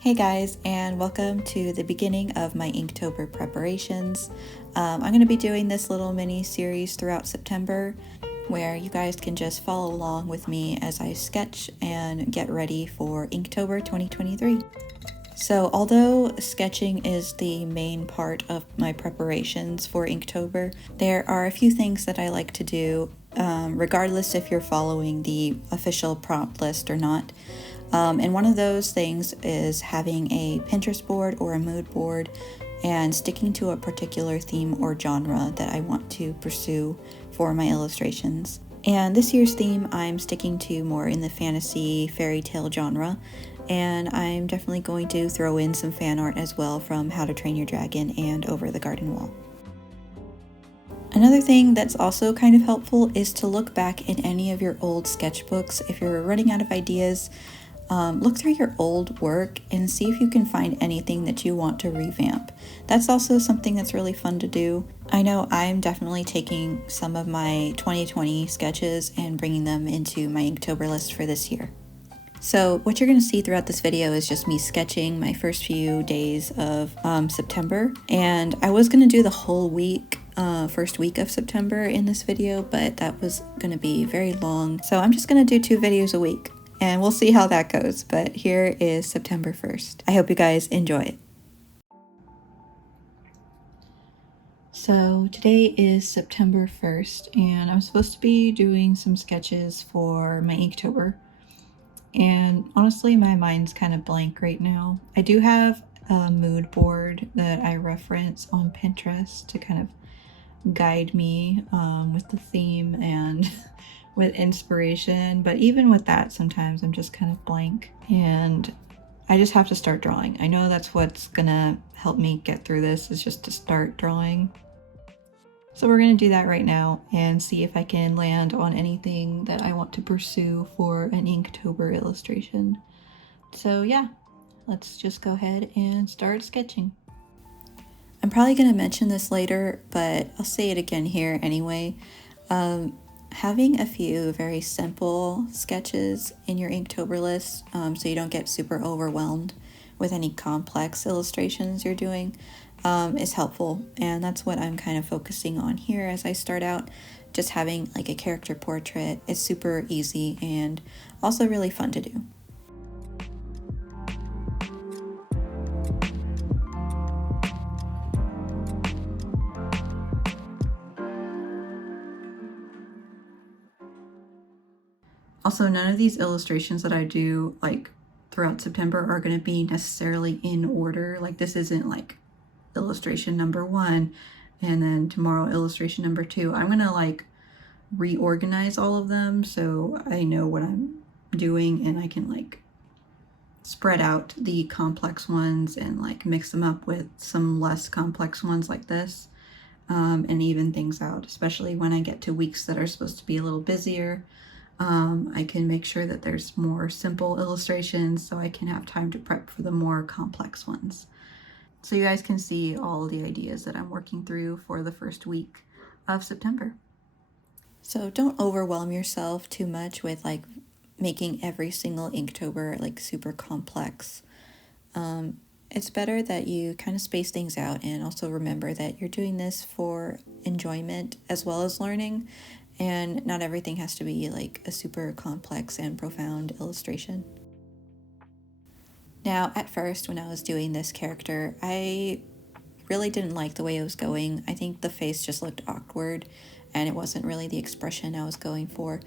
Hey guys, and welcome to the beginning of my Inktober preparations. I'm going to be doing this little mini series throughout September where you guys can just follow along with me as I sketch and get ready for Inktober 2023. So although sketching is the main part of my preparations for Inktober, there are a few things that I like to do, regardless if you're following the official prompt list or not. And one of those things is having a Pinterest board or a mood board and sticking to a particular theme or genre that I want to pursue for my illustrations. And this year's theme I'm sticking to more in the fantasy fairy tale genre, and I'm definitely going to throw in some fan art as well from How to Train Your Dragon and Over the Garden Wall. Another thing that's also kind of helpful is to look back in any of your old sketchbooks if you're running out of ideas. Look through your old work and see if you can find anything that you want to revamp. That's also something that's really fun to do. I know I'm definitely taking some of my 2020 sketches and bringing them into my Inktober list for this year. So what you're going to see throughout this video is just me sketching my first few days of September. And I was going to do the whole week, first week of September in this video, but that was going to be very long. So I'm just going to do 2 videos a week. And we'll see how that goes, but here is September 1st. I hope you guys enjoy it. So today is September 1st, and I'm supposed to be doing some sketches for my Inktober. And honestly, my mind's kind of blank right now. I do have a mood board that I reference on Pinterest to kind of guide me with the theme and with inspiration, but even with that, sometimes I'm just kind of blank and I just have to start drawing. I know that's what's gonna help me get through this, is just to start drawing. So we're gonna do that right now and see if I can land on anything that I want to pursue for an Inktober illustration. So yeah, let's just go ahead and start sketching. I'm probably gonna mention this later, but I'll say it again here anyway. Having a few very simple sketches in your Inktober list, so you don't get super overwhelmed with any complex illustrations you're doing, is helpful. And that's what I'm kind of focusing on here as I start out. Just having like a character portrait is super easy and also really fun to do. Also, none of these illustrations that I do like throughout September are going to be necessarily in order. Like this isn't like illustration number 1 and then tomorrow illustration number 2. I'm going to like reorganize all of them so I know what I'm doing and I can like spread out the complex ones and like mix them up with some less complex ones like this, and even things out, especially when I get to weeks that are supposed to be a little busier. I can make sure that there's more simple illustrations so I can have time to prep for the more complex ones. So you guys can see all the ideas that I'm working through for the first week of September. So don't overwhelm yourself too much with like making every single Inktober like super complex. It's better that you kind of space things out and also remember that you're doing this for enjoyment as well as learning. And not everything has to be like a super complex and profound illustration. Now, at first, when I was doing this character, I really didn't like the way it was going. I think the face just looked awkward and it wasn't really the expression I was going for.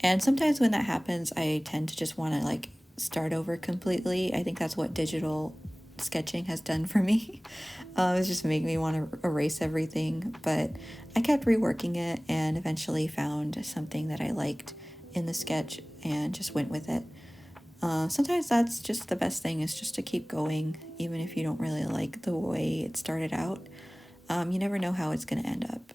And sometimes when that happens, I tend to just want to like start over completely. I think that's what digital sketching has done for me. It's just making me want to erase everything, but I kept reworking it and eventually found something that I liked in the sketch and just went with it. Sometimes that's just the best thing, is just to keep going even if you don't really like the way it started out. You never know how it's going to end up.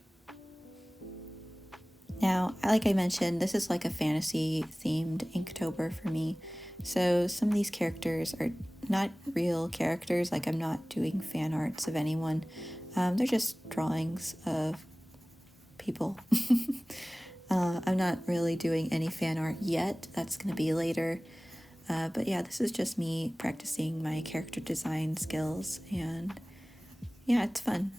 Now, like I mentioned, this is like a fantasy themed Inktober for me. So some of these characters are not real characters, like I'm not doing fan arts of anyone. They're just drawings of people. I'm I'm not really doing any fan art yet. That's going to be later. But yeah, this is just me practicing my character design skills, and yeah, it's fun.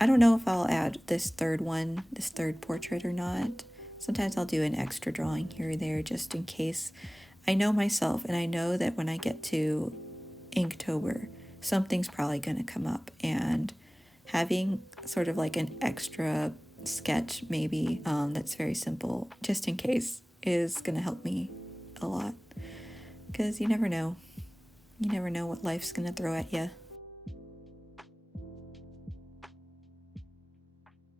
I don't know if I'll add this third portrait or not. Sometimes I'll do an extra drawing here or there just in case. I know myself, and I know that when I get to Inktober, something's probably going to come up, and having sort of like an extra sketch maybe that's very simple just in case is going to help me a lot, because you never know what life's going to throw at you.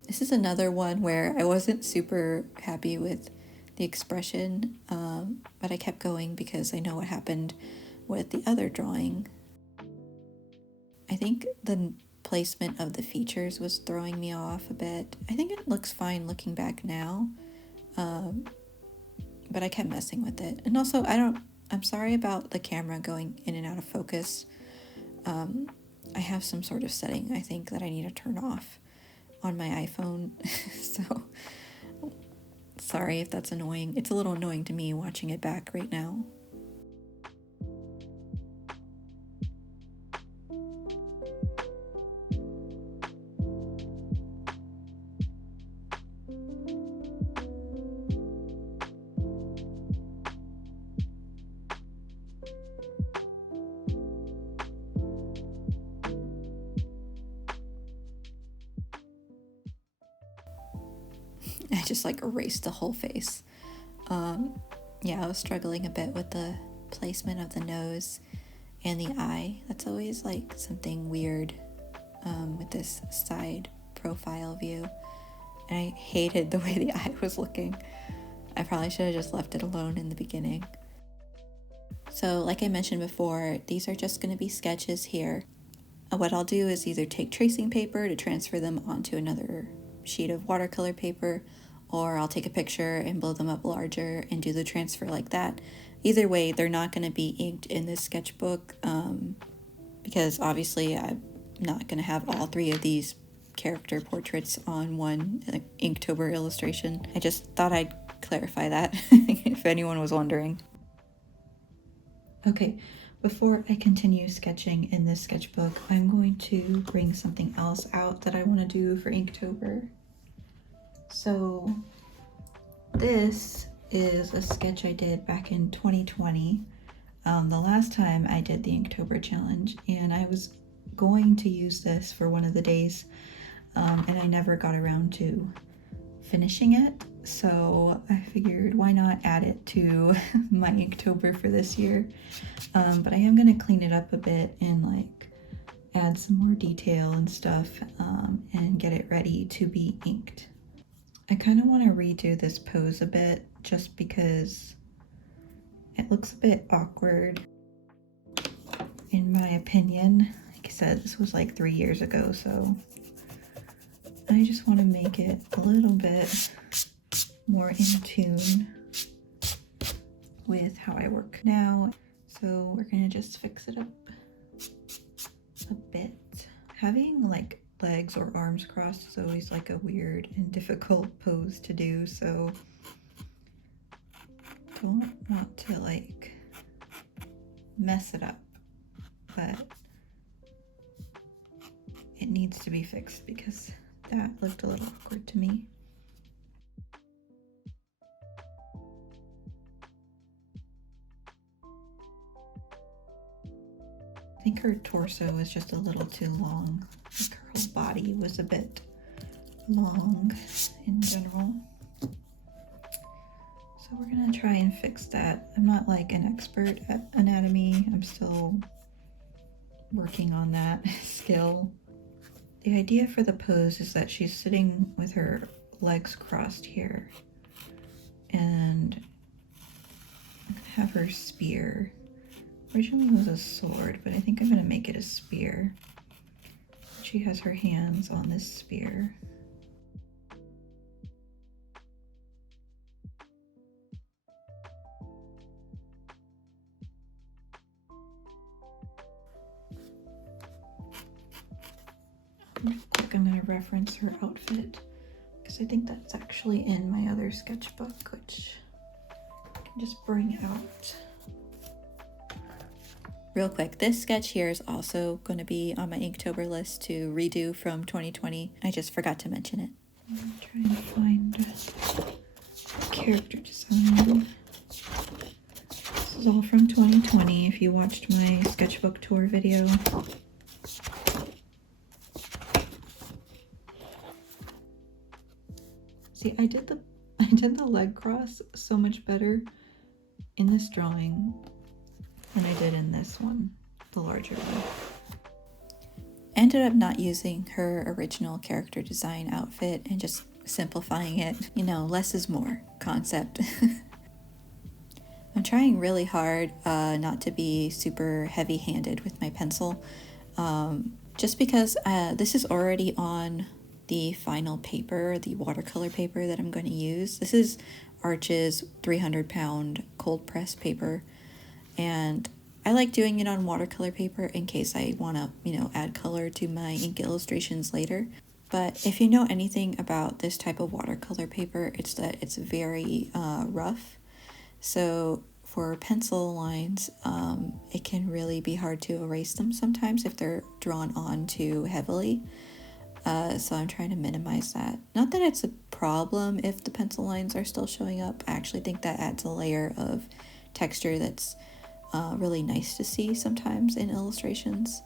This is another one where I wasn't super happy with the expression, but I kept going because I know what happened with the other drawing. I think the placement of the features was throwing me off a bit. I think it looks fine looking back now, but I kept messing with it. And also, I'm sorry about the camera going in and out of focus. I have some sort of setting, I think, that I need to turn off on my iPhone. So sorry if that's annoying. It's a little annoying to me watching it back right now. I just like erased the whole face. Yeah, I was struggling a bit with the placement of the nose and the eye. That's always like something weird with this side profile view. And I hated the way the eye was looking. I probably should have just left it alone in the beginning. So like I mentioned before, these are just going to be sketches here. What I'll do is either take tracing paper to transfer them onto another sheet of watercolor paper, or I'll take a picture and blow them up larger and do the transfer like that. Either way, they're not going to be inked in this sketchbook because obviously I'm not going to have all three of these character portraits on one Inktober illustration. I just thought I'd clarify that if anyone was wondering. Okay, before I continue sketching in this sketchbook, I'm going to bring something else out that I want to do for Inktober. So this is a sketch I did back in 2020, the last time I did the Inktober challenge, and I was going to use this for one of the days, and I never got around to finishing it, so I figured why not add it to my Inktober for this year. But I am going to clean it up a bit and like add some more detail and stuff and get it ready to be inked. I kind of want to redo this pose a bit just because it looks a bit awkward in my opinion. Like I said, this was like 3 years ago, so I just want to make it a little bit more in tune with how I work now. So we're gonna just fix it up a bit. Having like legs or arms crossed is always like a weird and difficult pose to do, so don't want to like mess it up, but it needs to be fixed because that looked a little awkward to me. I think her torso was just a little too long. Like her whole body was a bit long in general. So we're gonna try and fix that. I'm not like an expert at anatomy. I'm still working on that skill. The idea for the pose is that she's sitting with her legs crossed here and have her spear. Originally it was a sword, but I think I'm gonna make it a spear. she has her hands on this spear. I'm gonna reference her outfit because I think that's actually in my other sketchbook, which I can just bring out. Real quick, this sketch here is also going to be on my Inktober list to redo from 2020. I just forgot to mention it. I'm trying to find character design. This is all from 2020 if you watched my sketchbook tour video. See, I did the leg cross so much better in this drawing than I did in this one, the larger one. Ended up not using her original character design outfit and just simplifying it. You know, less is more concept. I'm trying really hard not to be super heavy-handed with my pencil, just because this is already on the final paper, the watercolor paper that I'm going to use. This is Arch's 300-pound cold press paper, and I like doing it on watercolor paper in case I want to, you know, add color to my ink illustrations later. But if you know anything about this type of watercolor paper, it's that it's very rough. So for pencil lines, it can really be hard to erase them sometimes if they're drawn on too heavily. So I'm trying to minimize that. Not that it's a problem if the pencil lines are still showing up. I actually think that adds a layer of texture that's really nice to see sometimes in illustrations.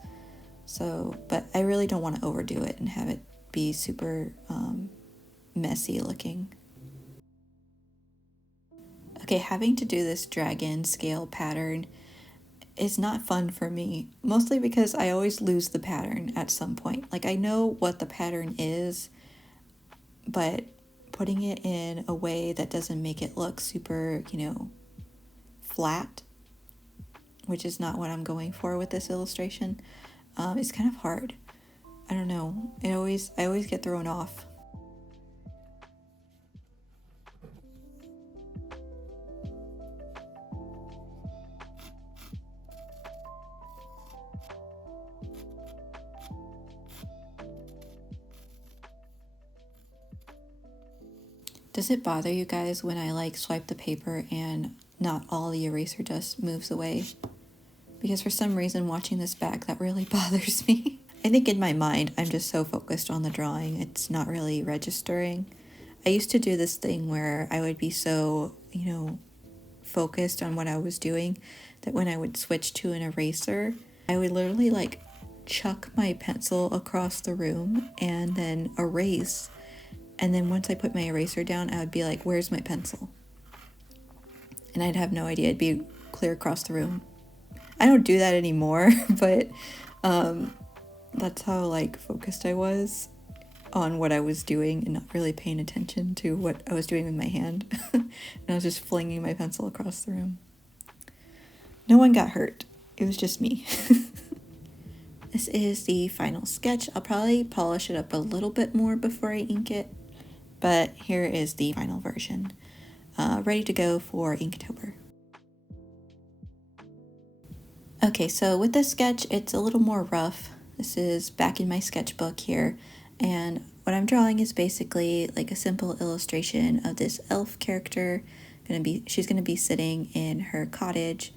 So, but I really don't want to overdo it and have it be super messy looking. Okay, having to do this dragon scale pattern is not fun for me, mostly because I always lose the pattern at some point. Like, I know what the pattern is, but putting it in a way that doesn't make it look super, you know, flat, which is not what I'm going for with this illustration, is kind of hard. I don't know. I always get thrown off. Does it bother you guys when I like swipe the paper and not all the eraser dust moves away? Because for some reason watching this back, that really bothers me. I think in my mind, I'm just so focused on the drawing, it's not really registering. I used to do this thing where I would be so, you know, focused on what I was doing that when I would switch to an eraser, I would literally like chuck my pencil across the room and then erase. And then once I put my eraser down, I would be like, where's my pencil? And I'd have no idea. It'd be clear across the room. I don't do that anymore, but that's how like focused I was on what I was doing and not really paying attention to what I was doing with my hand. And I was just flinging my pencil across the room. No one got hurt. It was just me. This is the final sketch. I'll probably polish it up a little bit more before I ink it, but here is the final version, ready to go for Inktober. Okay, so with this sketch, it's a little more rough. This is back in my sketchbook here, and what I'm drawing is basically like a simple illustration of this elf character. She's gonna be sitting in her cottage,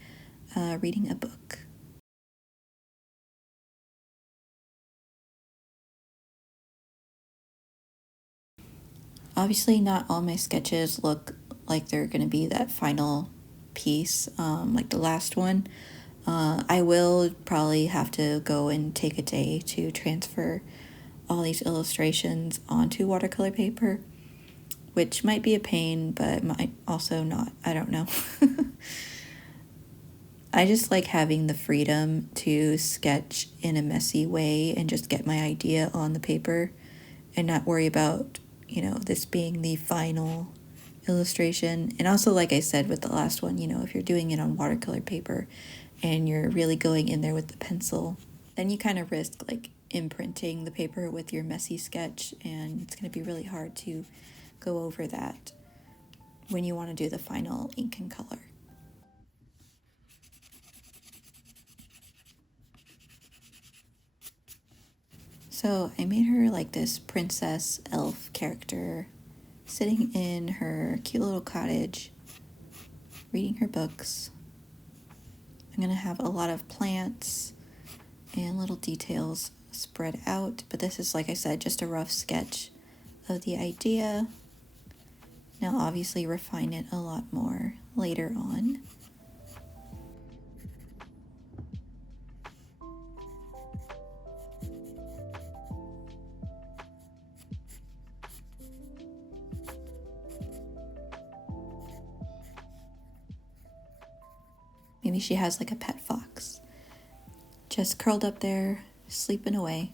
reading a book. Obviously, not all my sketches look like they're gonna be that final piece, like the last one. I will probably have to go and take a day to transfer all these illustrations onto watercolor paper, which might be a pain, but might also not. I don't know. I just like having the freedom to sketch in a messy way and just get my idea on the paper and not worry about, you know, this being the final illustration. And also, like I said with the last one, you know, if you're doing it on watercolor paper and you're really going in there with the pencil, then you kind of risk like imprinting the paper with your messy sketch, and it's going to be really hard to go over that when you want to do the final ink and color. So I made her like this princess elf character sitting in her cute little cottage, reading her books. I'm going to have a lot of plants and little details spread out, but this is, like I said, just a rough sketch of the idea. Now obviously refine it a lot more later on. Maybe she has like a pet fox, just curled up there, sleeping away.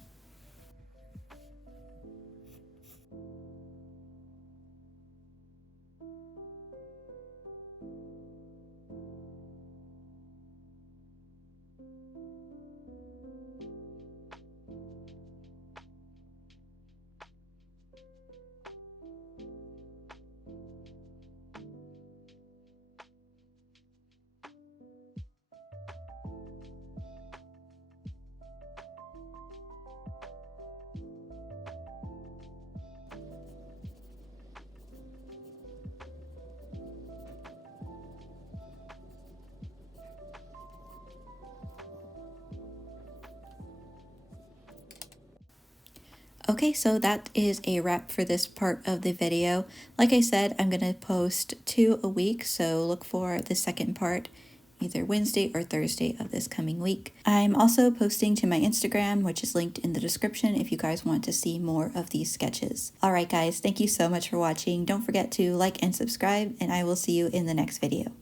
Okay, so that is a wrap for this part of the video. Like I said, I'm going to post 2 a week, so look for the second part either Wednesday or Thursday of this coming week. I'm also posting to my Instagram, which is linked in the description if you guys want to see more of these sketches. Alright guys, thank you so much for watching. Don't forget to like and subscribe, and I will see you in the next video.